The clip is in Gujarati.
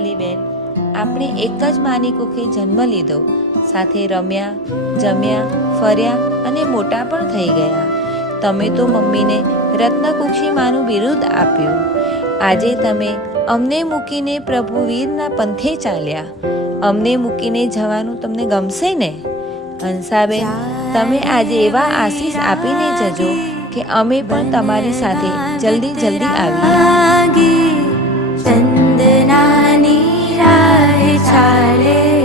ભાગ્યશાળી બેન, આપણે એક જ માની કુખે જન્મ લીધો, સાથે રમ્યા, જમ્યા, ફર્યા અને મોટા પણ થઈ ગયા. તમે તો મમ્મીને રત્નકુક્ષી માનું બિરુદ આપ્યું. આજે તમે અમને મૂકીને પ્રભુ વીરના પંથે ચાલ્યા. અમને મૂકીને જવાનું તમને ગમશે ને? હંસાબેન, તમે આજે એવા આશીષ આપીને જજો કે અમે પણ તમારી સાથે જલ્દી જલ્દી આવીએ. ચંદનાની રાહ ચાલે